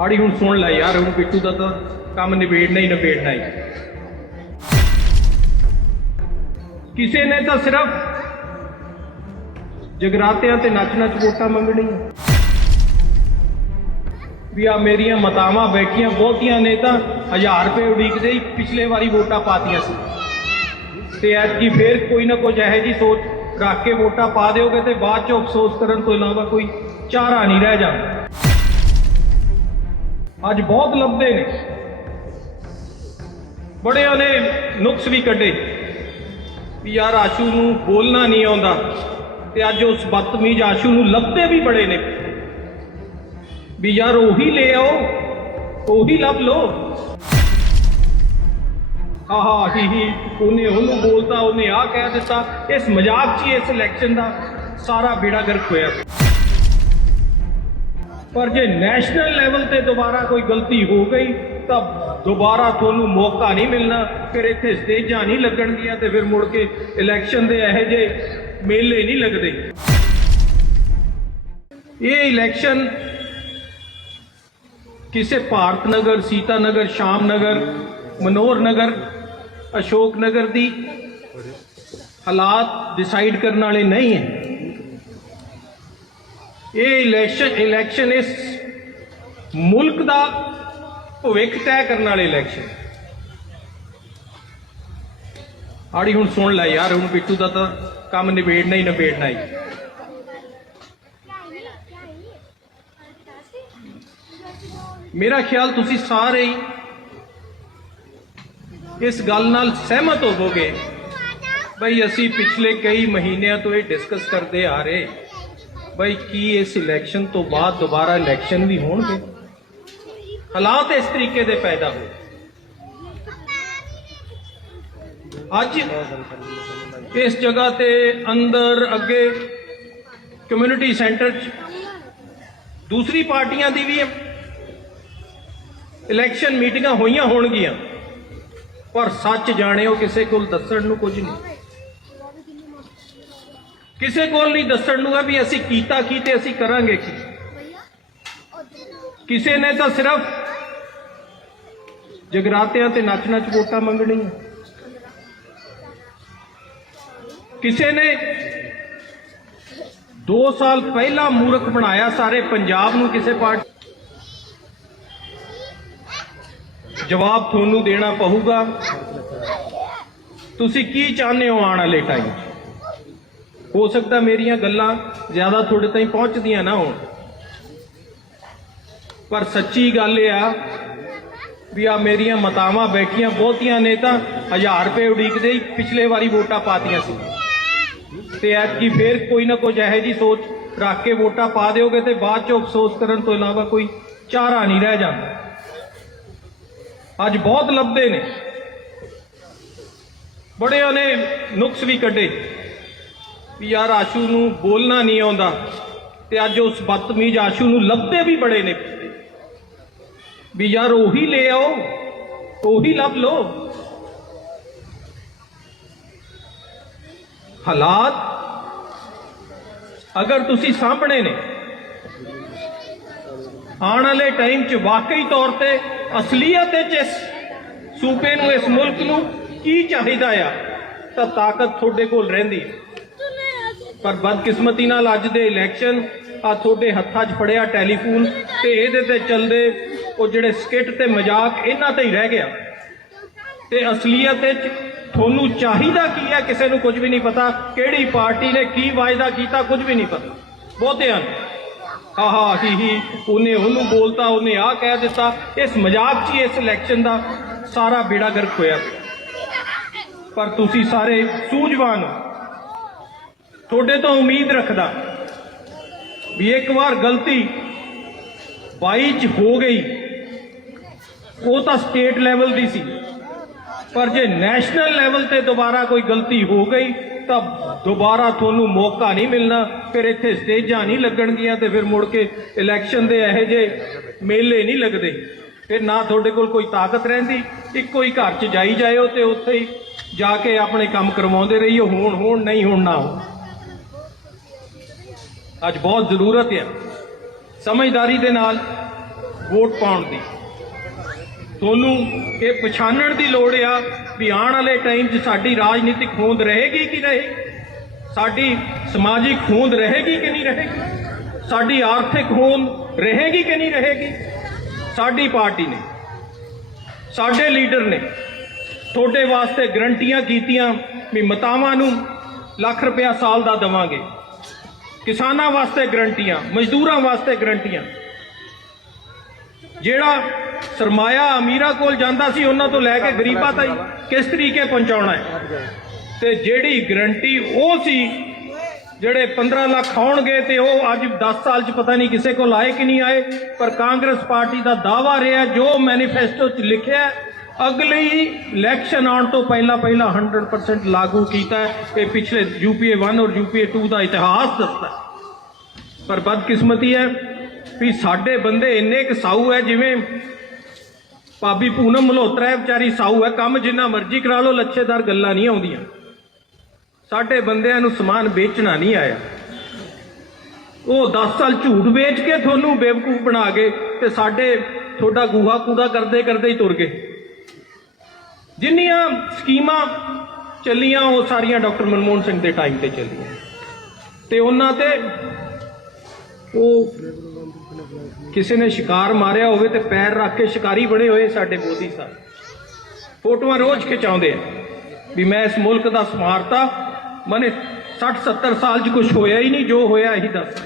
ਆੜੀ ਹੁਣ ਸੁਣ ਲੈ ਯਾਰ, ਹੁਣ ਬਿੱਟੂ ਦਾ ਤਾਂ ਕੰਮ ਨਿਬੇੜਨਾ ਹੀ ਨਿਬੇੜਨਾ ਹੀ। ਕਿਸੇ ਨੇ ਤਾਂ ਸਿਰਫ ਜਗਰਾਤਿਆਂ ਤੇ ਨੱਚ ਨੱਚ ਵੋਟਾਂ ਮੰਗਣੀਆਂ। ਵੀ ਆ ਮੇਰੀਆਂ ਮਤਾਵਾਂ ਬੈਠੀਆਂ ਬਹੁਤੀਆਂ ਨੇ ਤਾਂ 1000 ਰੁਪਏ ਉਡੀਕਦੇ ਹੀ ਪਿਛਲੇ ਵਾਰੀ ਵੋਟਾਂ ਪਾਤੀਆਂ ਸੀ। ਤੇ ਐਤਕੀ ਫੇਰ ਕੋਈ ਨਾ ਕੁਝ ਇਹੋ ਜੀ ਸੋਚ ਰੱਖ ਕੇ ਵੋਟਾਂ ਪਾ ਦਿਓਗੇ ਤੇ ਬਾਅਦ ਚ ਅਫਸੋਸ ਕਰਨ ਤੋਂ ਇਲਾਵਾ ਕੋਈ ਚਾਰਾ ਨਹੀਂ ਰਹਿ ਜਾਂਦਾ ਅੱਜ ਬਹੁਤ ਲੱਭਦੇ ਨੇ। ਬੜਿਆਂ ਨੇ ਨੁਕਸ ਵੀ ਕੱਢੇ। ਵੀ ਯਾਰ ਆਸ਼ੂ ਨੂੰ ਬੋਲਣਾ ਨਹੀਂ ਆਉਂਦਾ। ਤੇ ਅੱਜ ਉਸ ਬਦਤਮੀਜ਼ ਆਸ਼ੂ ਨੂੰ ਲੱਭਦੇ ਵੀ ਬੜੇ ਨੇ। ਵੀ ਯਾਰ ਉਹੀ ਲੈ ਆਓ, ਉਹੀ ਲੱਭ ਲੋ ਆਹਾ ਹੀ ਹੀ ਉਹਨੇ ਉਹਨੂੰ ਬੋਲਤਾ, ਉਹਨੇ ਆ ਕਹਿ ਦਿੱਤਾ। ਇਸ ਮਜ਼ਾਕ 'ਚ ਹੀ ਇਸ ਇਲੈਕਸ਼ਨ ਦਾ ਸਾਰਾ ਬੇੜਾ ਗਰਕ ਹੋਇਆ। ਪਰ ਜੇ ਨੈਸ਼ਨਲ ਲੈਵਲ ਤੇ ਦੁਬਾਰਾ ਕੋਈ ਗਲਤੀ ਹੋ ਗਈ, ਤਾਂ ਦੁਬਾਰਾ ਤੁਹਾਨੂੰ ਮੌਕਾ ਨਹੀਂ ਮਿਲਣਾ, ਫਿਰ ਇੱਥੇ ਸਟੇਜਾਂ ਨਹੀਂ ਲੱਗਣਗੀਆਂ ਤੇ ਫਿਰ ਮੁੜ ਕੇ ਇਲੈਕਸ਼ਨ ਦੇ ਇਹੋ ਜਿਹੇ ਮੇਲੇ ਨਹੀਂ ਲੱਗਦੇ। ਇਹ ਇਲੈਕਸ਼ਨ ਕਿਸੇ ਭਾਰਤ ਨਗਰ, ਸੀਤਾ ਨਗਰ, ਸ਼ਾਮ ਨਗਰ, ਮਨੋਹਰ ਨਗਰ, ਅਸ਼ੋਕ ਨਗਰ ਦੀ ਹਾਲਾਤ ਡਿਸਾਈਡ ਕਰਨ ਵਾਲੇ ਨਹੀਂ ਹੈ। ਇਹ ਇਲੈਕਸ਼ਨ ਇਲੈਕਸ਼ਨ ਇਸ ਮੁਲਕ ਦਾ ਭਵਿੱਖ ਤੈਅ ਕਰਨ ਵਾਲੇ ਇਲੈਕਸ਼ਨ ਆੜੀ ਹੁਣ ਸੁਣ ਲੈ ਯਾਰ, ਹੁਣ ਬਿੱਟੂ ਦਾ ਤਾਂ ਕੰਮ ਨਿਬੇੜਨਾ ਹੀ ਨਿਬੇੜਨਾ ਹੀ। ਮੇਰਾ ਖਿਆਲ ਤੁਸੀਂ ਸਾਰੇ ਹੀ ਇਸ ਗੱਲ ਨਾਲ ਸਹਿਮਤ ਹੋਵੋਗੇ। ਬਈ ਅਸੀਂ ਪਿਛਲੇ ਕਈ ਮਹੀਨਿਆਂ ਤੋਂ ਇਹ ਡਿਸਕਸ ਕਰਦੇ ਆ ਰਹੇ। ਬਈ ਕੀ ਇਸ ਇਲੈਕਸ਼ਨ ਤੋਂ ਬਾਅਦ ਦੁਬਾਰਾ ਇਲੈਕਸ਼ਨ ਵੀ ਹੋਣਗੇ? ਹਾਲਾਤ ਇਸ ਤਰੀਕੇ ਦੇ ਪੈਦਾ ਹੋਏ। ਅੱਜ ਇਸ ਜਗ੍ਹਾ ਤੇ ਅੰਦਰ ਅੱਗੇ ਕਮਿਊਨਿਟੀ ਸੈਂਟਰ 'ਚ ਦੂਸਰੀ ਪਾਰਟੀਆਂ ਦੀ ਵੀ ਇਲੈਕਸ਼ਨ ਮੀਟਿੰਗਾਂ ਹੋਈਆਂ ਹੋਣਗੀਆਂ। ਪਰ ਸੱਚ ਜਾਣਿਓ ਕਿਸੇ ਕੋਲ ਦੱਸਣ ਨੂੰ ਕੁਝ ਨਹੀਂ। ਕਿਸੇ ਕੋਲ ਨਹੀਂ ਦੱਸਣ ਨੂੰ ਹੈ ਵੀ ਅਸੀਂ ਕੀਤਾ ਕੀ ਤੇ ਅਸੀਂ ਕਰਾਂਗੇ ਕੀ। ਕਿਸੇ ਨੇ ਤਾਂ ਸਿਰਫ ਜਗਰਾਤਿਆਂ ਤੇ ਨੱਚ ਨੱਚ ਵੋਟਾਂ ਮੰਗਣੀਆਂ। ਕਿਸੇ ਨੇ 2 ਸਾਲ ਪਹਿਲਾਂ ਮੂਰਖ ਬਣਾਇਆ ਸਾਰੇ ਪੰਜਾਬ ਨੂੰ ਕਿਸੇ ਪਾਰਟੀ ਜਵਾਬ ਤੁਹਾਨੂੰ ਦੇਣਾ ਪਊਗਾ। ਤੁਸੀਂ ਕੀ ਚਾਹੁੰਦੇ ਹੋ ਆਉਣ ਵਾਲੇ ਟਾਈਮ ਹੋ ਸਕਦਾ ਮੇਰੀਆਂ ਗੱਲਾਂ ਜ਼ਿਆਦਾ ਤੁਹਾਡੇ ਤਾਈਂ ਪਹੁੰਚਦੀਆਂ ਨਾ ਹੋਣ। ਪਰ ਸੱਚੀ ਗੱਲ ਇਹ ਆ ਵੀ ਆ ਮੇਰੀਆਂ ਮਤਾਵਾਂ ਬੈਠੀਆਂ ਬਹੁਤੀਆਂ ਨੇ ਤਾਂ 1000 ਰੁਪਏ ਉਡੀਕਦੇ ਹੀ ਪਿਛਲੇ ਵਾਰੀ ਵੋਟਾਂ ਪਾਤੀਆਂ ਸੀ। ਤੇ ਐਤਕੀ ਫੇਰ ਕੋਈ ਨਾ ਕੁਝ ਇਹੋ ਜੀ ਸੋਚ ਰੱਖ ਕੇ ਵੋਟਾਂ ਪਾ ਦਿਓਗੇ ਤੇ ਬਾਅਦ ਚੋਂ ਅਫਸੋਸ ਕਰਨ ਤੋਂ ਇਲਾਵਾ ਕੋਈ ਚਾਰਾ ਨਹੀਂ ਰਹਿ ਜਾਂਦਾ। ਅੱਜ ਬਹੁਤ ਲੱਭਦੇ ਨੇ। ਬੜਿਆਂ ਨੇ ਨੁਕਸ ਵੀ ਕੱਢੇ। ਵੀ ਯਾਰ ਆਸ਼ੂ ਨੂੰ ਬੋਲਣਾ ਨਹੀਂ ਆਉਂਦਾ ਤੇ ਅੱਜ ਉਸ ਬਦਤਮੀਜ਼ ਆਸ਼ੂ ਨੂੰ ਲੱਭਦੇ ਵੀ ਬੜੇ ਨੇ। ਵੀ ਯਾਰ ਉਹੀ ਲੈ ਆਓ, ਉਹੀ ਲੱਭ ਲੋ ਹਾਲਾਤ ਅਗਰ ਤੁਸੀਂ ਸਾਹਮਣੇ ਨੇ, ਆਉਣ ਵਾਲੇ ਟਾਈਮ 'ਚ ਵਾਕਈ ਤੌਰ ਤੇ ਅਸਲੀਅਤ ਵਿੱਚ ਇਸ ਸੂਬੇ ਨੂੰ, ਇਸ ਮੁਲਕ ਨੂੰ ਕੀ ਚਾਹੀਦਾ ਆ, ਤਾਂ ਤਾਕਤ ਤੁਹਾਡੇ ਕੋਲ ਰਹਿੰਦੀ ਹੈ। ਪਰ ਬਦਕਿਸਮਤੀ ਨਾਲ ਅੱਜ ਦੇ ਇਲੈਕਸ਼ਨ ਆ ਤੁਹਾਡੇ ਹੱਥਾਂ 'ਚ ਫੜਿਆ ਟੈਲੀਫੋਨ ਤੇ ਇਹਦੇ ਤੇ ਚੱਲਦੇ ਉਹ ਜਿਹੜੇ ਸਕਿੱਟ ਤੇ ਮਜ਼ਾਕ ਇਹਨਾਂ ਤੇ ਹੀ ਰਹਿ ਗਿਆ। ਤੇ ਅਸਲੀਅਤ ਵਿੱਚ ਤੁਹਾਨੂੰ ਚਾਹੀਦਾ ਕੀ ਹੈ? ਕਿਸੇ ਨੂੰ ਕੁਝ ਵੀ ਨਹੀਂ ਪਤਾ। ਕਿਹੜੀ ਪਾਰਟੀ ਨੇ ਕੀ ਵਾਅਦਾ ਕੀਤਾ, ਕੁਝ ਵੀ ਨਹੀਂ ਪਤਾ। ਬਹੁਤਿਆਂ ਨੂੰ ਆਹਾ, ਹੀ ਹੀ, ਉਹਨੇ ਉਹਨੂੰ ਬੋਲਤਾ, ਉਹਨੇ ਆ ਕਹਿ ਦਿੱਤਾ। ਇਸ ਮਜ਼ਾਕ 'ਚ ਹੀ ਇਸ ਇਲੈਕਸ਼ਨ ਦਾ ਸਾਰਾ ਬੇੜਾ ਗਰਕ ਹੋਇਆ। ਪਰ ਤੁਸੀਂ ਸਾਰੇ ਸੂਝਵਾਨ ਹੋ। ਤੁਹਾਡੇ ਤੋਂ ਉਮੀਦ ਰੱਖਦਾ ਵੀ ਇੱਕ ਵਾਰ ਗਲਤੀ 22 ਚ ਹੋ ਗਈ, ਉਹ ਤਾਂ ਸਟੇਟ ਲੈਵਲ ਦੀ ਸੀ। ਪਰ ਜੇ ਨੈਸ਼ਨਲ ਲੈਵਲ ਤੇ ਦੁਬਾਰਾ ਕੋਈ ਗਲਤੀ ਹੋ ਗਈ, ਤਾਂ ਦੁਬਾਰਾ ਤੁਹਾਨੂੰ ਮੌਕਾ ਨਹੀਂ ਮਿਲਣਾ, ਫਿਰ ਇੱਥੇ ਸਟੇਜਾਂ ਨਹੀਂ ਲੱਗਣਗੀਆਂ ਤੇ ਫਿਰ ਮੁੜ ਕੇ ਇਲੈਕਸ਼ਨ ਦੇ ਇਹੋ ਜਿਹੇ ਮੇਲੇ ਨਹੀਂ ਲੱਗਦੇ। ਫਿਰ ਨਾ ਤੁਹਾਡੇ ਕੋਲ ਕੋਈ ਤਾਕਤ ਰਹਿੰਦੀ, ਇੱਕੋ ਹੀ ਘਰ 'ਚ ਜਾਈ ਜਾਇਓ ਤੇ ਉੱਥੇ ਹੀ ਜਾ ਕੇ ਆਪਣੇ ਕੰਮ ਕਰਵਾਉਂਦੇ ਰਹੀਓ, ਹੋਣ ਹੋਣ, ਨਹੀਂ, ਹੋਣ, ਨਾ, ਹੋਣ। ਅੱਜ ਬਹੁਤ ਜ਼ਰੂਰਤ ਹੈ ਸਮਝਦਾਰੀ ਦੇ ਨਾਲ ਵੋਟ ਪਾਉਣ ਦੀ। ਤੁਹਾਨੂੰ ਇਹ ਪਛਾਣਨ ਦੀ ਲੋੜ ਆ ਵੀ ਆਉਣ ਵਾਲੇ ਟਾਈਮ 'ਚ ਸਾਡੀ ਰਾਜਨੀਤਿਕ ਹੋਂਦ ਰਹੇਗੀ ਕਿ ਨਹੀਂ? ਸਾਡੀ ਸਮਾਜਿਕ ਹੋਂਦ ਰਹੇਗੀ ਕਿ ਨਹੀਂ ਰਹੇਗੀ? ਸਾਡੀ ਆਰਥਿਕ ਹੋਂਦ ਰਹੇਗੀ ਕਿ ਨਹੀਂ ਰਹੇਗੀ? ਸਾਡੀ ਪਾਰਟੀ ਨੇ, ਸਾਡੇ ਲੀਡਰ ਨੇ ਤੁਹਾਡੇ ਵਾਸਤੇ ਗਰੰਟੀਆਂ ਕੀਤੀਆਂ ਵੀ ਮਤਾਵਾਂ ਨੂੰ ਲੱਖ ਰੁਪਇਆ ਸਾਲ ਦਾ ਦੇਵਾਂਗੇ। ਕਿਸਾਨਾਂ ਵਾਸਤੇ ਗਰੰਟੀਆਂ, ਮਜ਼ਦੂਰਾਂ ਵਾਸਤੇ ਗਰੰਟੀਆਂ। ਜਿਹੜਾ ਸਰਮਾਇਆ ਅਮੀਰਾਂ ਕੋਲ ਜਾਂਦਾ ਸੀ, ਉਹਨਾਂ ਤੋਂ ਲੈ ਕੇ ਗਰੀਬਾਂ ਤਾਈਂ ਕਿਸ ਤਰੀਕੇ ਪਹੁੰਚਾਉਣਾ ਹੈ? ਤੇ ਜਿਹੜੀ ਗਰੰਟੀ ਉਹ ਸੀ, ਜਿਹੜੇ 15 ਲੱਖ ਆਉਣਗੇ ਤੇ ਉਹ ਅੱਜ 10 ਸਾਲ ਚ ਪਤਾ ਨਹੀਂ ਕਿਸੇ ਕੋਲ ਆਏ ਕਿ ਨਹੀਂ ਆਏ, ਪਰ ਕਾਂਗਰਸ ਪਾਰਟੀ ਦਾ ਦਾਵਾ ਰਿਹਾ, ਜੋ ਮੈਨੀਫੈਸਟੋ ਚ ਲਿਖਿਆ ਅਗਲੀ ਇਲੈਕਸ਼ਨ ਆਉਣ ਤੋਂ ਪਹਿਲਾਂ ਪਹਿਲਾਂ 100% ਲਾਗੂ ਕੀਤਾ ਇਹ ਪਿਛਲੇ ਯੂਪੀਏ 1 ਔਰ ਯੂਪੀਏ 2 ਦਾ ਇਤਿਹਾਸ ਦੱਸਦਾ ਪਰ ਬਦਕਿਸਮਤੀ ਹੈ ਵੀ ਸਾਡੇ ਬੰਦੇ ਇੰਨੇ ਕੁ ਸਾਊ ਹੈ ਜਿਵੇਂ ਭਾਬੀ ਪੂਨਮ ਮਲਹੋਤਰਾ ਹੈ, ਵਿਚਾਰੀ ਸਾਊ ਹੈ। ਕੰਮ ਜਿੰਨਾ ਮਰਜ਼ੀ ਕਰਾ ਲਓ, ਲੱਛੇਦਾਰ ਗੱਲਾਂ ਨਹੀਂ ਆਉਂਦੀਆਂ। ਸਾਡੇ ਬੰਦਿਆਂ ਨੂੰ ਸਮਾਨ ਵੇਚਣਾ ਨਹੀਂ ਆਇਆ। ਉਹ 10 ਸਾਲ ਝੂਠ ਵੇਚ ਕੇ ਤੁਹਾਨੂੰ ਬੇਵਕੂਫ ਬਣਾ ਗਏ ਤੇ ਸਾਡੇ ਤੁਹਾਡਾ ਗੂਹਾ ਕੂੜਾ ਕਰਦੇ ਕਰਦੇ ਹੀ ਤੁਰ ਗਏ। ਜਿੰਨੀਆਂ ਸਕੀਮਾਂ ਚੱਲੀਆਂ, ਉਹ ਸਾਰੀਆਂ ਡਾਕਟਰ ਮਨਮੋਹਨ ਸਿੰਘ ਦੇ ਟਾਈਮ ਤੇ ਚੱਲੀਆਂ। ਤੇ ਉਹਨਾਂ ਤੇ ਉਹ ਕਿਸੇ ਨੇ ਸ਼ਿਕਾਰ ਮਾਰਿਆ ਹੋਵੇ ਤੇ ਪੈਰ ਰੱਖ ਕੇ ਸ਼ਿਕਾਰੀ ਬਣੇ ਹੋਏ ਸਾਡੇ ਮੋਦੀ ਸਾਹਿਬ। ਫੋਟੋਆਂ ਰੋਜ਼ ਖਿਚਾਉਂਦੇ ਆ ਵੀ ਮੈਂ ਇਸ ਮੁਲਕ ਦਾ ਸਮਾਰਤਾ, ਮਨੇ 60 70 ਸਾਲ 'ਚ ਕੁਝ ਹੋਇਆ ਹੀ ਨਹੀਂ, ਜੋ ਹੋਇਆ ਇਹੀ ਦੱਸ।